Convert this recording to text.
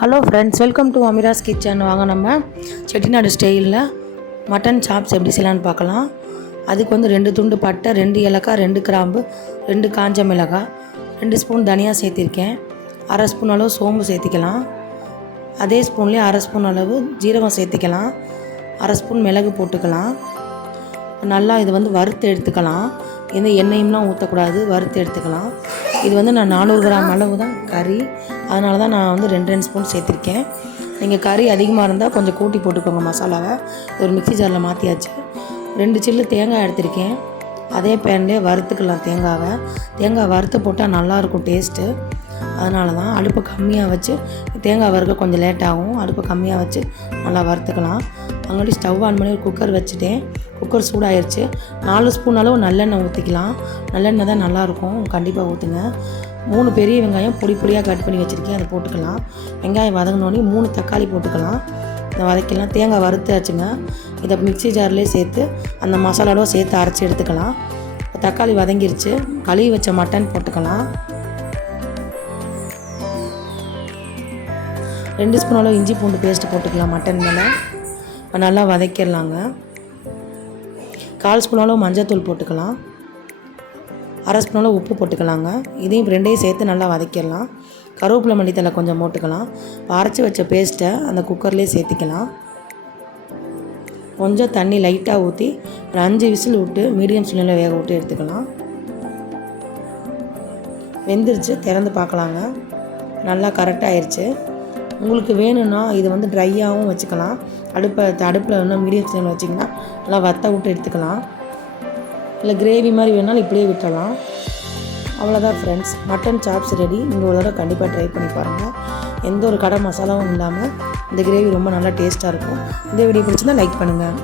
Hello friends welcome to Amira's kitchen வாங்க நம்ம. செட்டிநாடு ஸ்டைலில் மட்டன் சாப்ஸ் எப்படி செய்யலான்னு பார்க்கலாம். அதுக்கு வந்து ரெண்டு துண்டு பட்டை ரெண்டு ஏலக்காய் ரெண்டு கிராம்பு ரெண்டு காஞ்ச மிளகாய் ரெண்டு ஸ்பூன் தனியாக சேர்த்திருக்கேன். அரை ஸ்பூன் அளவு சோம்பு சேர்த்திக்கலாம். அதே ஸ்பூன்லேயே அரை ஸ்பூன் அளவு ஜீரகம் சேர்த்திக்கலாம். அரை ஸ்பூன் மிளகு போட்டுக்கலாம். நல்லா இது வந்து வறுத்து எடுத்துக்கலாம். எந்த எண்ணெயும்லாம் ஊற்றக்கூடாது வறுத்து எடுத்துக்கலாம். இது வந்து நான் நானூறு கிராம் அளவு தான் கறி. அதனால தான் நான் வந்து ரெண்டு ரெண்டு ஸ்பூன் சேர்த்துருக்கேன். நீங்கள் கறி அதிகமாக இருந்தால் கொஞ்சம் கூட்டி போட்டுக்கோங்க மசாலாவை. ஒரு மிக்சி ஜாரில் மாற்றியாச்சு ரெண்டு சில்லு தேங்காய் எடுத்திருக்கேன். அதே பேன்லேயே வறுத்துக்கலாம் தேங்காவை. தேங்காய் வறுத்து போட்டால் நல்லாயிருக்கும் டேஸ்ட்டு. அதனால தான் அடுப்பு கம்மியாக வச்சு தேங்காய் வறுக்க கொஞ்சம் லேட் ஆகும். அடுப்பு கம்மியாக வச்சு நல்லா வறுத்துக்கலாம். அங்கே ஸ்டவ் ஆன் பண்ணி ஒரு குக்கர் வச்சுட்டேன். குக்கர் சூடாயிருச்சு. நாலு ஸ்பூன் அளவு நல்லெண்ணெய் ஊற்றிக்கலாம் நல்லெண்ணெய் தான் நல்லாயிருக்கும். கண்டிப்பாக ஊற்றுங்க மூணு பெரிய வெங்காயம் பொடி பொடியாக கட் பண்ணி வச்சுருக்கேன். அதை போட்டுக்கலாம். வெங்காயம் வதங்கினோடனே மூணு தக்காளி போட்டுக்கலாம். இதை வதக்கலாம் தேங்காய் வறுத்தாச்சுங்க. இதை மிக்சி ஜார்லேயே சேர்த்து அந்த மசாலாவோட சேர்த்து அரைச்சி எடுத்துக்கலாம். தக்காளி வதங்கிருச்சு. கழுவி வச்ச மட்டன் போட்டுக்கலாம். ரெண்டு ஸ்பூன் அளவு இஞ்சி பூண்டு பேஸ்ட்டு போட்டுக்கலாம் மட்டன் மேலே. இப்போ நல்லா வதக்கிடலாங்க. கால் ஸ்பூன் அளவு மஞ்சத்தூள் போட்டுக்கலாம். அரை ஸ்பூனில் உப்பு போட்டுக்கலாங்க. இதையும் ரெண்டையும் சேர்த்து நல்லா வதக்கிடலாம். கருவேப்பிலை மல்லித்தலை கொஞ்சம் போட்டுக்கலாம். அரைச்சி வச்ச பேஸ்ட்டை அந்த குக்கர்லேயே சேர்த்திக்கலாம். கொஞ்சம் தண்ணி லைட்டாக ஊற்றி ஒரு அஞ்சு விசில் விட்டு மீடியம் சூழ்நிலை வேக விட்டு எடுத்துக்கலாம். வெந்துருச்சு திறந்து பார்க்கலாங்க. நல்லா கரெக்டாக ஆயிடுச்சு உங்களுக்கு வேணும்னா இது வந்து ட்ரையாகவும் வச்சுக்கலாம். அடுப்பை அடுப்பில் இன்னும் மீடியம் ஃப்ளேமில் வச்சிங்கன்னா நல்லா வத்த விட்டு எடுத்துக்கலாம். இல்லை கிரேவி மாதிரி வேணாலும் இப்படியே விட்டுறலாம். அவ்வளோதான் ஃப்ரெண்ட்ஸ் மட்டன் சாப்ஸ் ரெடி நீங்கள் ஒரு தடவை கண்டிப்பாக ட்ரை பண்ணி பாருங்கள் எந்த ஒரு கடை மசாலாவும் இல்லாமல் இந்த கிரேவி ரொம்ப நல்லா டேஸ்ட்டாக இருக்கும். இந்த வீடியோ பிடிச்சிருந்தால் லைக் பண்ணுங்கள்